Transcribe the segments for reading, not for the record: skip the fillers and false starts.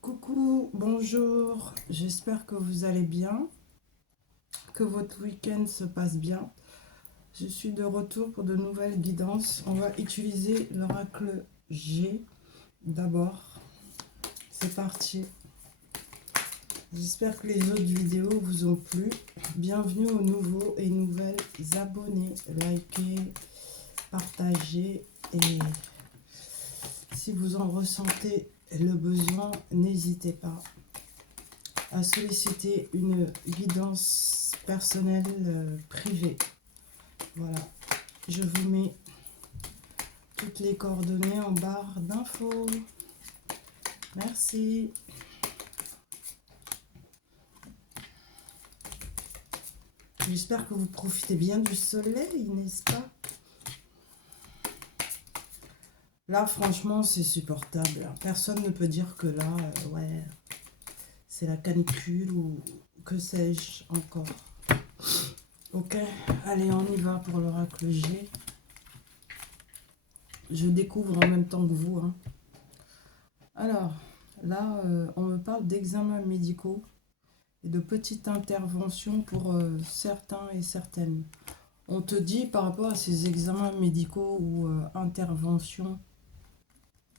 Coucou, bonjour, j'espère que vous allez bien, que votre week-end se passe bien. Je suis de retour pour de nouvelles guidances. On va utiliser l'oracle G d'abord. C'est parti. J'espère que les autres vidéos vous ont plu. Bienvenue aux nouveaux et nouvelles abonnés. Likez, partagez et si vous en ressentez le besoin, n'hésitez pas à solliciter une guidance personnelle privée. Voilà, je vous mets toutes les coordonnées en barre d'infos. Merci. J'espère que vous profitez bien du soleil, n'est-ce pas? Là, franchement, c'est supportable. Personne ne peut dire que là, ouais, c'est la canicule ou que sais-je encore. Ok, allez, on y va pour l'oracle G. Je découvre en même temps que vous. Hein. Alors, là, on me parle d'examens médicaux et de petites interventions pour certains et certaines. On te dit par rapport à ces examens médicaux ou interventions,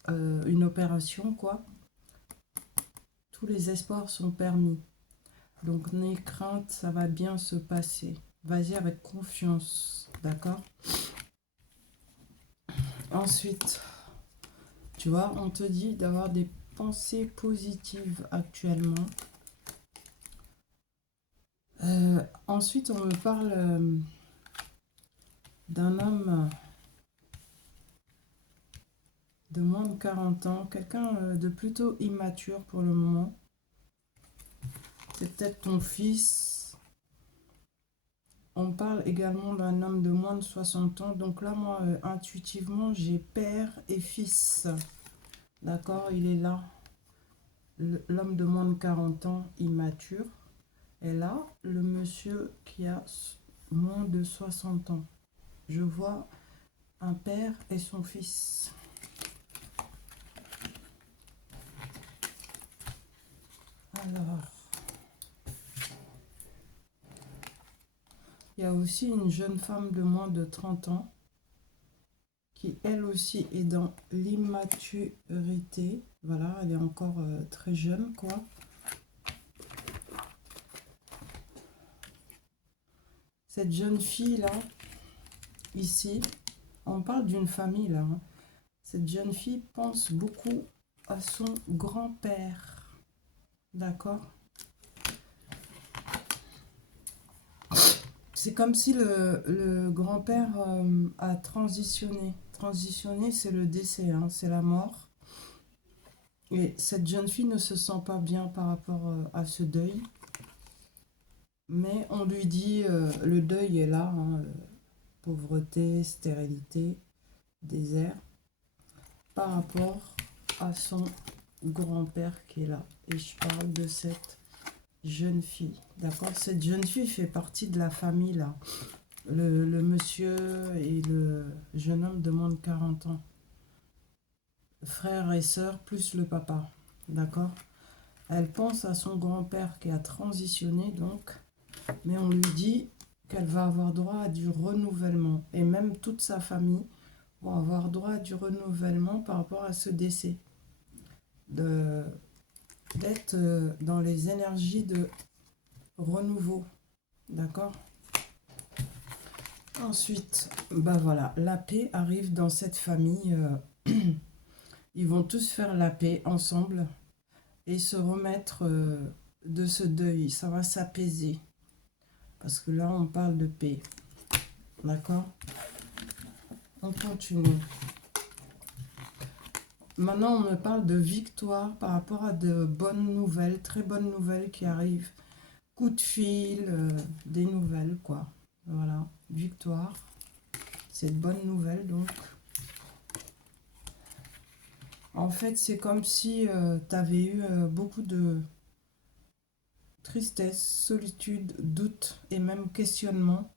une opération, quoi, tous les espoirs sont permis. Donc, n'aie crainte, ça va bien se passer. Vas-y avec confiance, d'accord? Ensuite, tu vois, on te dit d'avoir des pensées positives actuellement. Ensuite, on me parle d'un homme de moins de 40 ans, quelqu'un de plutôt immature pour le moment. C'est peut-être ton fils. On parle également d'un homme de moins de 60 ans. Donc là, moi, intuitivement, j'ai père et fils. D'accord, il est là. L'homme de moins de 40 ans, immature. Et là, le monsieur qui a moins de 60 ans. Je vois un père et son fils. Alors, il y a aussi une jeune femme de moins de 30 ans qui, elle aussi, est dans l'immaturité. Voilà, elle est encore très jeune, quoi. Cette jeune fille-là, ici, on parle d'une famille, là. Hein. Cette jeune fille pense beaucoup à son grand-père. D'accord? C'est comme si le grand-père a transitionné. Transitionné, c'est le décès, hein, c'est la mort. Et cette jeune fille ne se sent pas bien par rapport à ce deuil. Mais on lui dit, le deuil est là, hein, pauvreté, stérilité, désert, par rapport à son grand-père qui est là. Et je parle de cette jeune fille, d'accord? Cette jeune fille fait partie de la famille, là. Le monsieur et le jeune homme de moins de 40 ans. Frère et sœur, plus le papa, d'accord? Elle pense à son grand-père qui a transitionné, donc, mais on lui dit qu'elle va avoir droit à du renouvellement. Et même toute sa famille va avoir droit à du renouvellement par rapport à ce décès. D'être dans les énergies de renouveau, d'accord? Ensuite, bah voilà, la paix arrive dans cette famille. Ils vont tous faire la paix ensemble et se remettre de ce deuil. Ça va s'apaiser. Parce que là, on parle de paix. D'accord? On continue. Maintenant, on me parle de victoire par rapport à de bonnes nouvelles, très bonnes nouvelles qui arrivent. Coup de fil, des nouvelles, quoi. Voilà, victoire. C'est de bonnes nouvelles, donc. En fait, c'est comme si tu avais eu beaucoup de tristesse, solitude, doute et même questionnement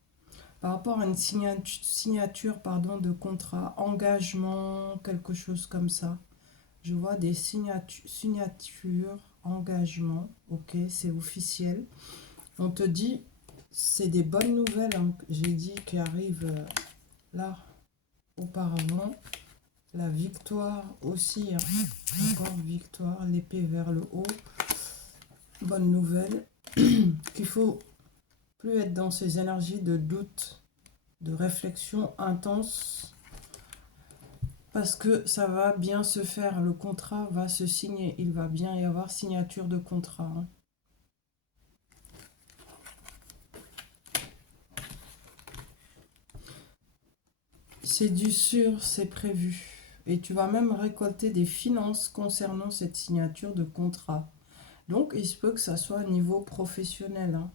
par rapport à une signature pardon, de contrat, engagement, quelque chose comme ça. Je vois des signatures, engagements. Ok, c'est officiel. On te dit, c'est des bonnes nouvelles, hein, j'ai dit, qui arrivent là auparavant. La victoire aussi, hein. Encore victoire, l'épée vers le haut. Bonne nouvelle. Qu'il faut plus être dans ces énergies de doute, de réflexion intense, parce que ça va bien se faire. Le contrat va se signer. Il va bien y avoir signature de contrat, hein. C'est du sûr, c'est prévu. Et tu vas même récolter des finances concernant cette signature de contrat. Donc, il se peut que ça soit à niveau professionnel, hein.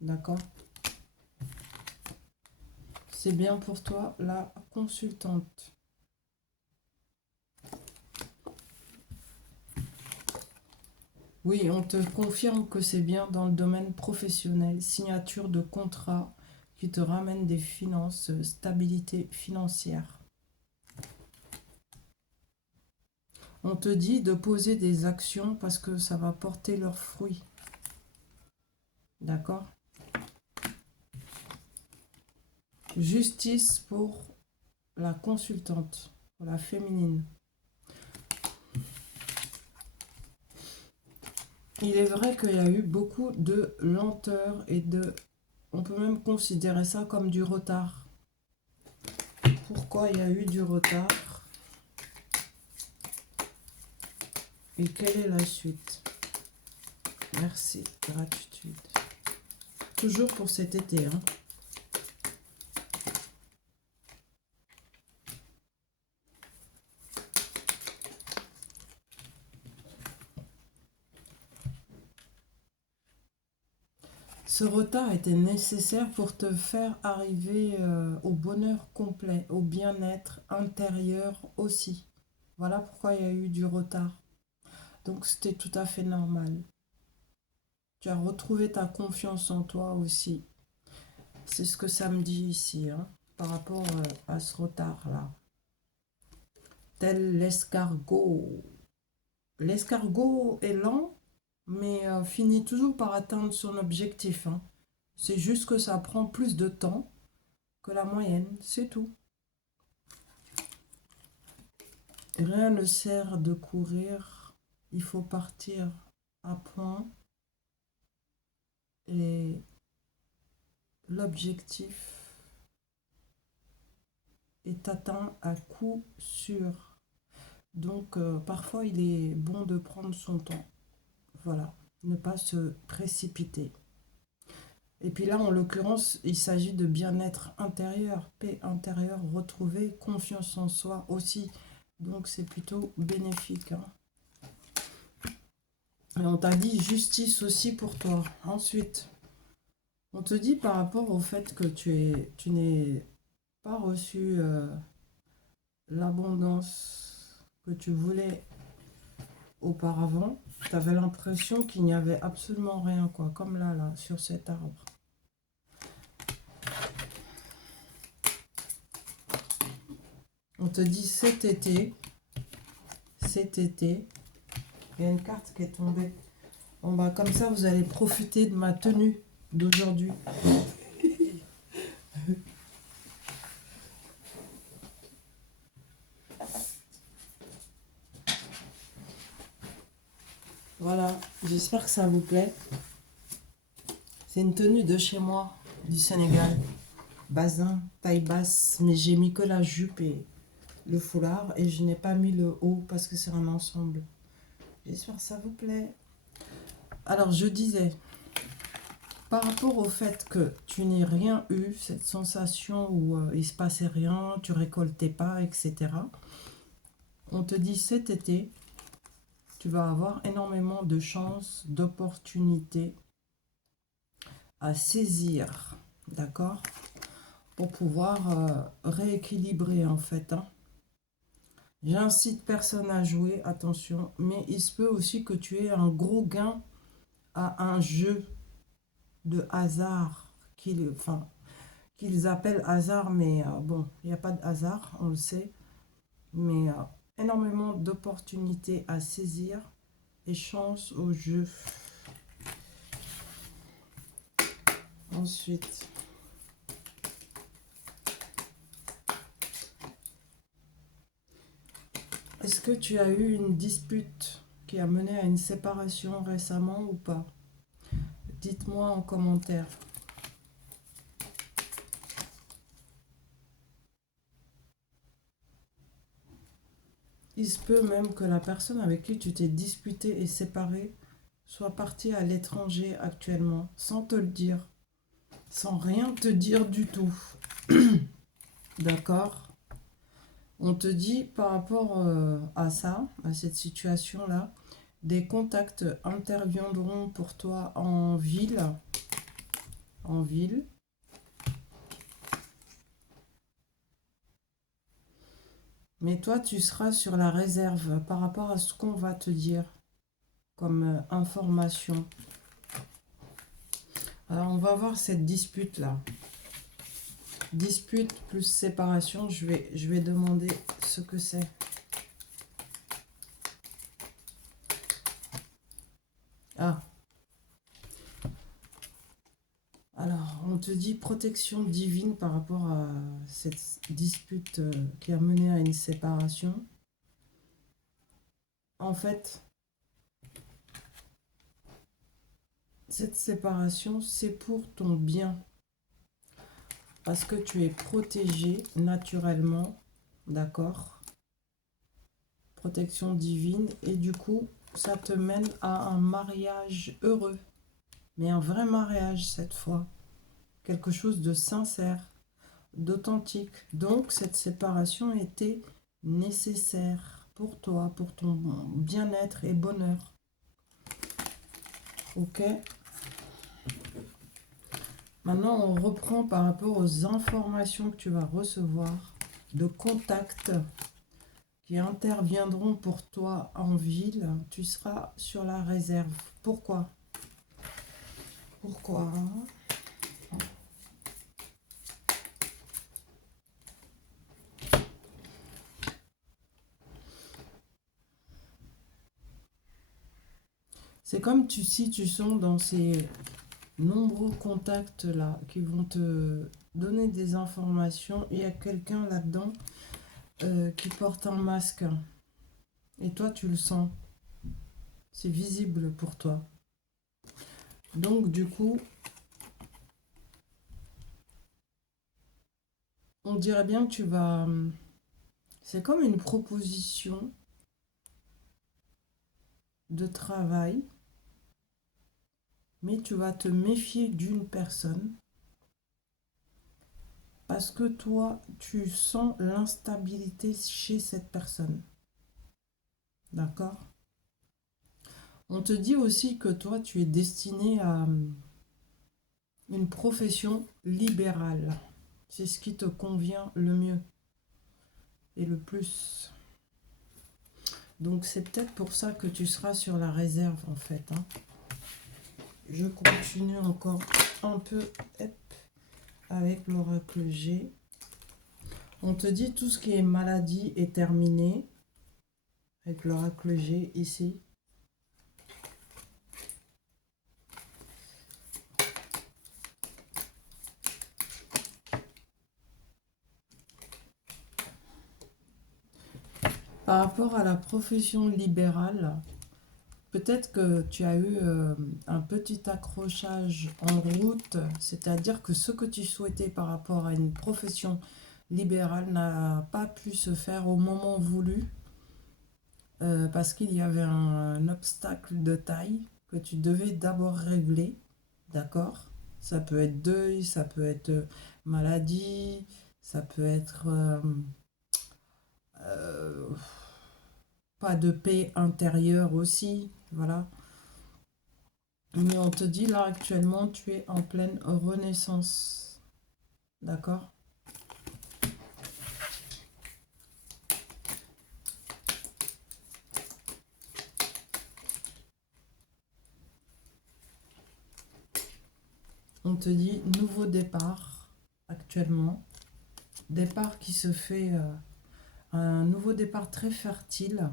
D'accord? C'est bien pour toi, la consultante. Oui, on te confirme que c'est bien dans le domaine professionnel. Signature de contrat qui te ramène des finances, stabilité financière. On te dit de poser des actions parce que ça va porter leurs fruits. D'accord? Justice pour la consultante, pour la féminine. Il est vrai qu'il y a eu beaucoup de lenteur et de... On peut même considérer ça comme du retard. Pourquoi il y a eu du retard? Et quelle est la suite? Merci, gratitude. Toujours pour cet été, hein. Ce retard était nécessaire pour te faire arriver au bonheur complet, au bien-être intérieur aussi. Voilà pourquoi il y a eu du retard. Donc c'était tout à fait normal. Tu as retrouvé ta confiance en toi aussi. C'est ce que ça me dit ici, hein, par rapport à ce retard-là. Tel l'escargot. L'escargot est lent, mais finit toujours par atteindre son objectif, hein. C'est juste que ça prend plus de temps que la moyenne, c'est tout. Rien ne sert de courir, il faut partir à point et l'objectif est atteint à coup sûr. Donc parfois il est bon de prendre son temps. Voilà, ne pas se précipiter. Et puis là, en l'occurrence, il s'agit de bien-être intérieur, paix intérieure, retrouver confiance en soi aussi. Donc c'est plutôt bénéfique, hein. Et on t'a dit justice aussi pour toi. Ensuite, on te dit par rapport au fait que tu n'es pas reçu l'abondance que tu voulais auparavant. Tu avais l'impression qu'il n'y avait absolument rien, quoi, comme là, sur cet arbre. On te dit cet été, il y a une carte qui est tombée. Bon, bah, comme ça, vous allez profiter de ma tenue d'aujourd'hui. Voilà, j'espère que ça vous plaît. C'est une tenue de chez moi, du Sénégal. Bazin, taille basse, mais j'ai mis que la jupe et le foulard et je n'ai pas mis le haut parce que c'est un ensemble. J'espère que ça vous plaît. Alors, je disais, par rapport au fait que tu n'aies rien eu, cette sensation où il se passait rien, tu récoltais pas, etc. On te dit cet été, tu vas avoir énormément de chances, d'opportunités à saisir, d'accord? Pour pouvoir rééquilibrer en fait, hein. J'incite personne à jouer, attention, mais il se peut aussi que tu aies un gros gain à un jeu de hasard, qu'ils appellent hasard, mais bon, il n'y a pas de hasard, on le sait, mais énormément d'opportunités à saisir et chance au jeu. Ensuite, est-ce que tu as eu une dispute qui a mené à une séparation récemment ou pas? Dites-moi en commentaire. Il se peut même que la personne avec qui tu t'es disputé et séparé soit partie à l'étranger actuellement, sans te le dire, sans rien te dire du tout. D'accord? On te dit par rapport à ça, à cette situation-là, des contacts interviendront pour toi en ville. En ville. Mais toi, tu seras sur la réserve par rapport à ce qu'on va te dire comme information. Alors, on va voir cette dispute-là. Dispute plus séparation, je vais demander ce que c'est. Ah. Alors, on te dit protection divine par rapport à cette dispute qui a mené à une séparation. En fait, cette séparation, c'est pour ton bien. Parce que tu es protégé naturellement, d'accord? Protection divine. Et du coup, ça te mène à un mariage heureux. Mais un vrai mariage cette fois. Quelque chose de sincère, d'authentique. Donc, cette séparation était nécessaire pour toi, pour ton bien-être et bonheur. Ok? Maintenant, on reprend par rapport aux informations que tu vas recevoir de contacts qui interviendront pour toi en ville. Tu seras sur la réserve. Pourquoi? Pourquoi? C'est comme si tu sens dans ces nombreux contacts là qui vont te donner des informations. Il y a quelqu'un là-dedans qui porte un masque. Et toi, tu le sens. C'est visible pour toi. Donc, du coup, on dirait bien que tu vas... C'est comme une proposition de travail, mais tu vas te méfier d'une personne parce que toi, tu sens l'instabilité chez cette personne. D'accord? On te dit aussi que toi, tu es destiné à une profession libérale. C'est ce qui te convient le mieux et le plus. Donc c'est peut-être pour ça que tu seras sur la réserve en fait. Hein. Je continue encore un peu avec l'oracle G. On te dit tout ce qui est maladie est terminé avec l'oracle G ici. Par rapport à la profession libérale, peut-être que tu as eu un petit accrochage en route, c'est-à-dire que ce que tu souhaitais par rapport à une profession libérale n'a pas pu se faire au moment voulu parce qu'il y avait un obstacle de taille que tu devais d'abord régler, d'accord? Ça peut être deuil, ça peut être maladie, ça peut être euh, pas de paix intérieure aussi, voilà. Mais on te dit là actuellement, tu es en pleine renaissance. D'accord? On te dit nouveau départ actuellement. Départ qui se fait un nouveau départ très fertile,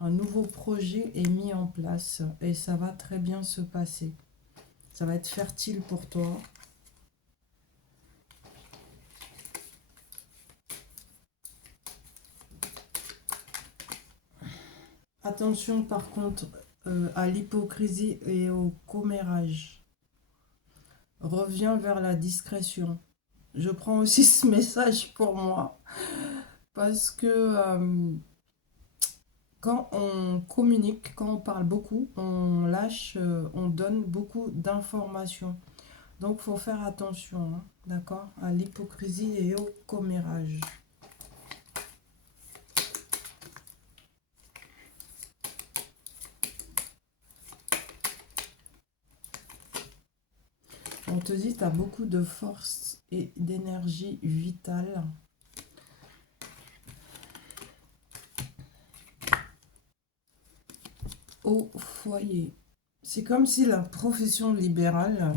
un nouveau projet est mis en place et ça va très bien se passer. Ça va être fertile pour toi. Attention par contre à l'hypocrisie et au commérage. Reviens vers la discrétion. Je prends aussi ce message pour moi parce que quand on communique, quand on parle beaucoup, on lâche, on donne beaucoup d'informations. Donc, il faut faire attention, hein, d'accord, à l'hypocrisie et au commérage. On te dit, tu as beaucoup de force et d'énergie vitale. Au foyer. C'est comme si la profession libérale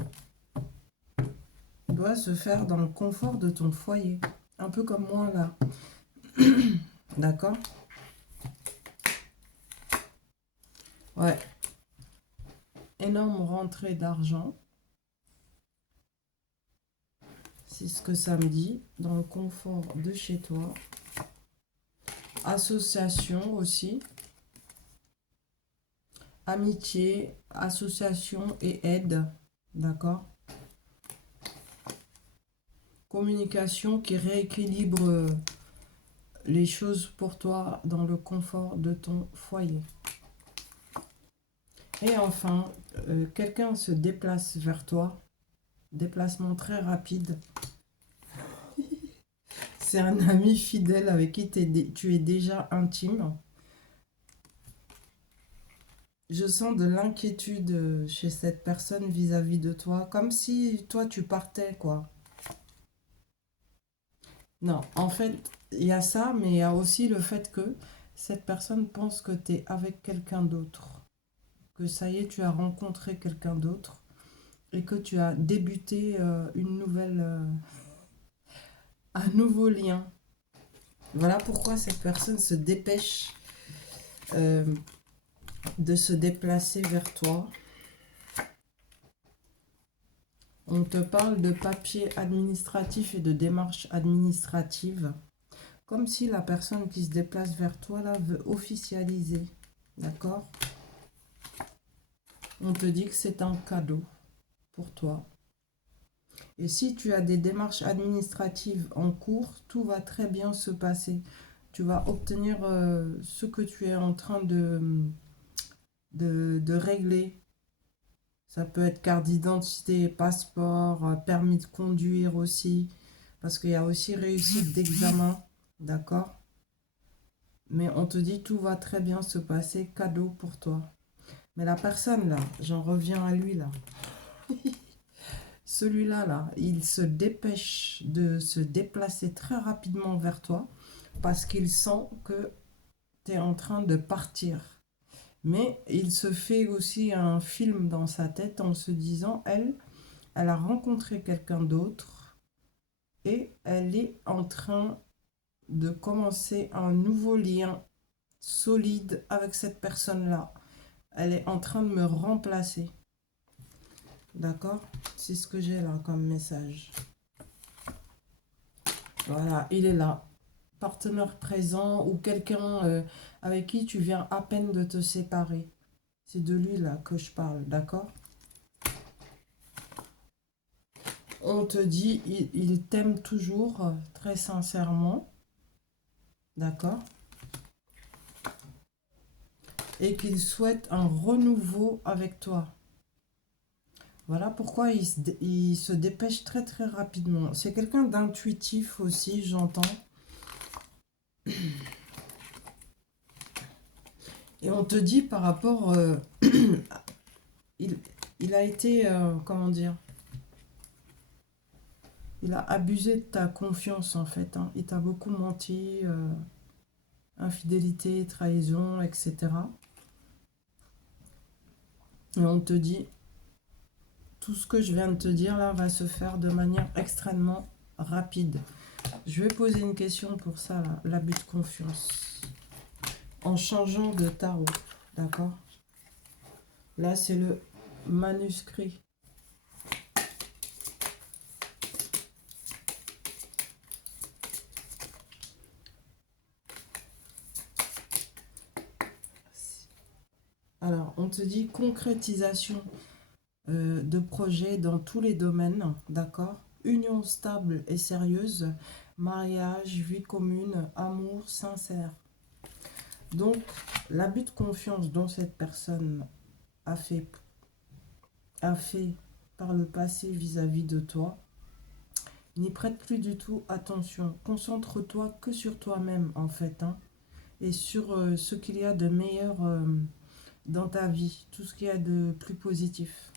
doit se faire dans le confort de ton foyer. Un peu comme moi là. D'accord? Ouais. Énorme rentrée d'argent. C'est ce que ça me dit. Dans le confort de chez toi. Association aussi. Amitié, association et aide. D'accord? Communication qui rééquilibre les choses pour toi dans le confort de ton foyer. Et enfin, quelqu'un se déplace vers toi. Déplacement très rapide. C'est un ami fidèle avec qui tu es déjà intime. Je sens de l'inquiétude chez cette personne vis-à-vis de toi. Comme si toi, tu partais, quoi. Non, en fait, il y a ça, mais il y a aussi le fait que cette personne pense que tu es avec quelqu'un d'autre. Que ça y est, tu as rencontré quelqu'un d'autre et que tu as débuté un nouveau lien. Voilà pourquoi cette personne se dépêche euh, de se déplacer vers toi. On te parle de papier administratif et de démarches administratives. Comme si la personne qui se déplace vers toi là veut officialiser. D'accord? On te dit que c'est un cadeau pour toi. Et si tu as des démarches administratives en cours, tout va très bien se passer. Tu vas obtenir ce que tu es en train de régler. Ça peut être carte d'identité, passeport, permis de conduire aussi. Parce qu'il y a aussi réussite d'examen. D'accord? Mais on te dit tout va très bien se passer, cadeau pour toi. Mais la personne là, j'en reviens à lui là. Celui-là là, il se dépêche de se déplacer très rapidement vers toi parce qu'il sent que tu es en train de partir. Mais il se fait aussi un film dans sa tête en se disant, elle a rencontré quelqu'un d'autre et elle est en train de commencer un nouveau lien solide avec cette personne-là. Elle est en train de me remplacer. D'accord? C'est ce que j'ai là comme message. Voilà, il est là. Partenaire présent ou quelqu'un avec qui tu viens à peine de te séparer. C'est de lui là que je parle, d'accord? On te dit, il t'aime toujours très sincèrement, d'accord? Et qu'il souhaite un renouveau avec toi. Voilà pourquoi il se dépêche très très rapidement. C'est quelqu'un d'intuitif aussi, j'entends. Et on te dit par rapport... il a été, comment dire, il a abusé de ta confiance en fait. Hein. Il t'a beaucoup menti, infidélité, trahison, etc. Et on te dit, tout ce que je viens de te dire là va se faire de manière extrêmement rapide. Je vais poser une question pour ça, là, l'abus de confiance. En changeant de tarot, d'accord? Là, c'est le manuscrit. Alors, on te dit concrétisation de projets dans tous les domaines, d'accord? Union stable et sérieuse, mariage, vie commune, amour sincère. Donc, l'abus de confiance dont cette personne a fait par le passé vis-à-vis de toi, n'y prête plus du tout attention. Concentre-toi que sur toi-même, en fait, hein, et sur ce qu'il y a de meilleur dans ta vie, tout ce qu'il y a de plus positif.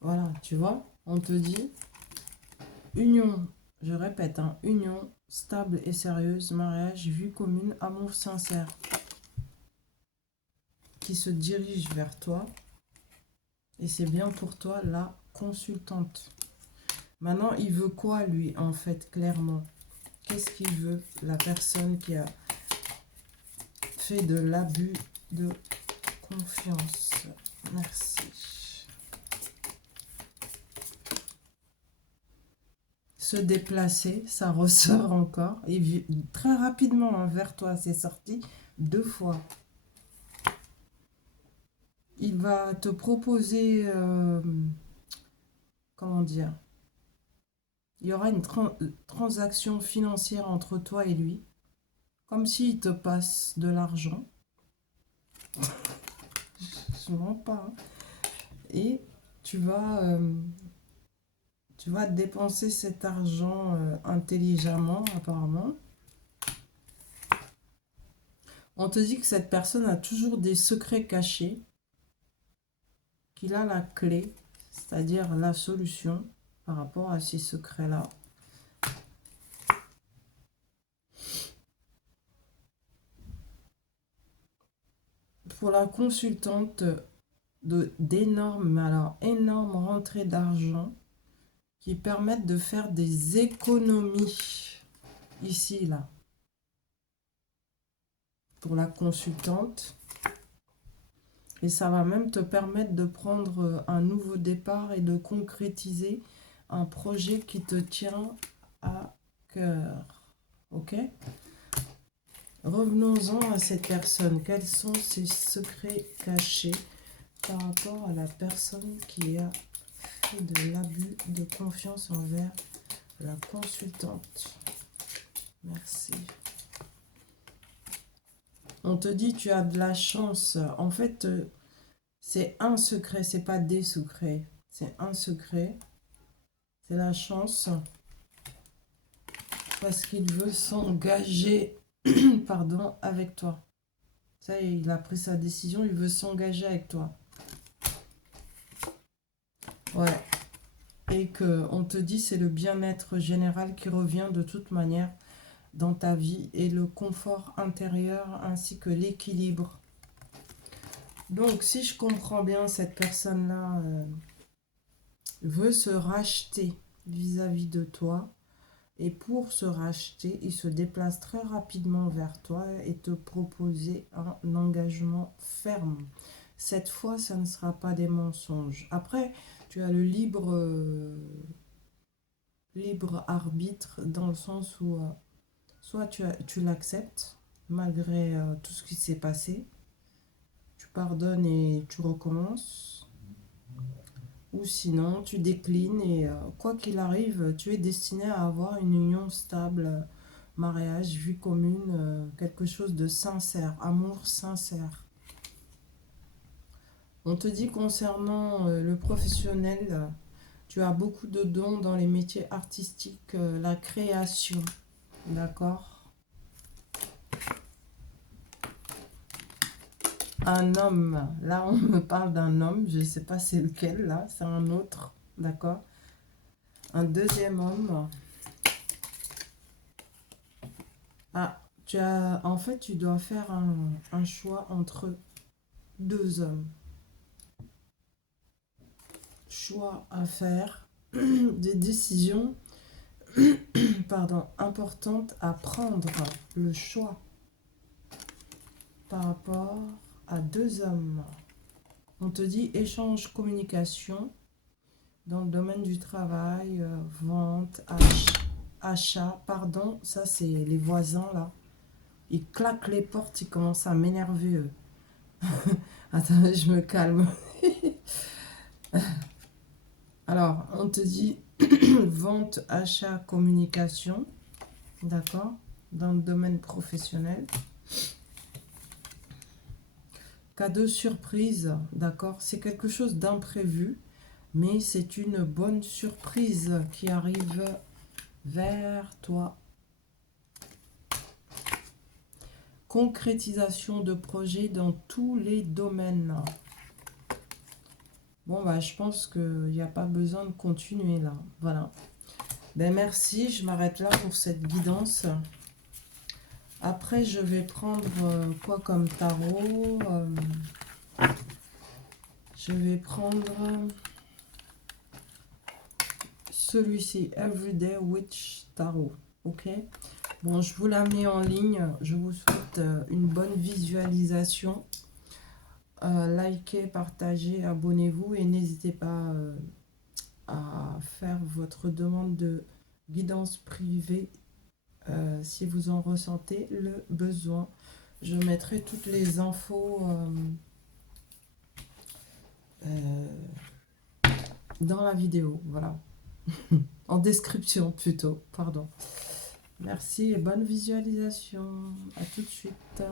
Voilà, tu vois, on te dit union, je répète, hein, union stable et sérieuse, mariage, vie commune, amour sincère, qui se dirige vers toi. Et c'est bien pour toi, la consultante. Maintenant, il veut quoi, lui, en fait, clairement? Qu'est-ce qu'il veut, la personne qui a fait de l'abus de confiance? Merci. Se déplacer, ça ressort encore. Et très rapidement, hein, vers toi, c'est sorti 2 fois. Il va te proposer, comment dire, il y aura une transaction financière entre toi et lui, comme s'il te passe de l'argent. Je ne mens pas. Hein. Et tu vas dépenser cet argent intelligemment, apparemment. On te dit que cette personne a toujours des secrets cachés, qu'il a la clé, c'est-à-dire la solution par rapport à ces secrets-là. Pour la consultante, d'énormes, alors énormes rentrées d'argent qui permettent de faire des économies ici, là. Pour la consultante. Et ça va même te permettre de prendre un nouveau départ et de concrétiser un projet qui te tient à cœur. Ok? Revenons-en à cette personne. Quels sont ses secrets cachés par rapport à la personne qui a fait de l'abus de confiance envers la consultante? Merci. On te dit tu as de la chance. En fait, c'est un secret, c'est pas des secrets. C'est un secret. C'est la chance. Parce qu'il veut s'engager pardon, avec toi. Ça, il a pris sa décision, il veut s'engager avec toi. Ouais. Et qu'on te dit c'est le bien-être général qui revient de toute manière dans ta vie et le confort intérieur ainsi que l'équilibre. Donc, si je comprends bien, cette personne-là veut se racheter vis-à-vis de toi. Et pour se racheter, il se déplace très rapidement vers toi et te proposer un engagement ferme. Cette fois, ça ne sera pas des mensonges. Après, tu as le libre arbitre dans le sens où soit tu l'acceptes malgré tout ce qui s'est passé, tu pardonnes et tu recommences, ou sinon tu déclines et quoi qu'il arrive, tu es destiné à avoir une union stable, mariage, vie commune, quelque chose de sincère, amour sincère. On te dit concernant le professionnel, tu as beaucoup de dons dans les métiers artistiques, la création, d'accord? Un homme, là on me parle d'un homme, je ne sais pas c'est lequel, là, c'est un autre, d'accord? Un deuxième homme. Ah, En fait, tu dois faire un choix entre deux hommes. Choix à faire, des décisions, pardon, importantes à prendre. Le choix par rapport à deux hommes. On te dit échange, communication dans le domaine du travail, vente, achat. Pardon, ça c'est les voisins là. Ils claquent les portes, ils commencent à m'énerver eux. Attends, je me calme. Alors, on te dit vente, achat, communication. D'accord? Dans le domaine professionnel. Cadeau surprise. D'accord? C'est quelque chose d'imprévu. Mais c'est une bonne surprise qui arrive vers toi. Concrétisation de projets dans tous les domaines. Bon, bah, je pense qu'il n'y a pas besoin de continuer là. Voilà. Ben, merci, je m'arrête là pour cette guidance. Après, je vais prendre quoi comme tarot je vais prendre celui-ci, Everyday Witch Tarot. Ok? Bon, je vous la mets en ligne. Je vous souhaite une bonne visualisation. Likez, partagez, abonnez-vous et n'hésitez pas à faire votre demande de guidance privée si vous en ressentez le besoin. Je mettrai toutes les infos dans la vidéo, voilà. En description plutôt, pardon. Merci et bonne visualisation. À tout de suite.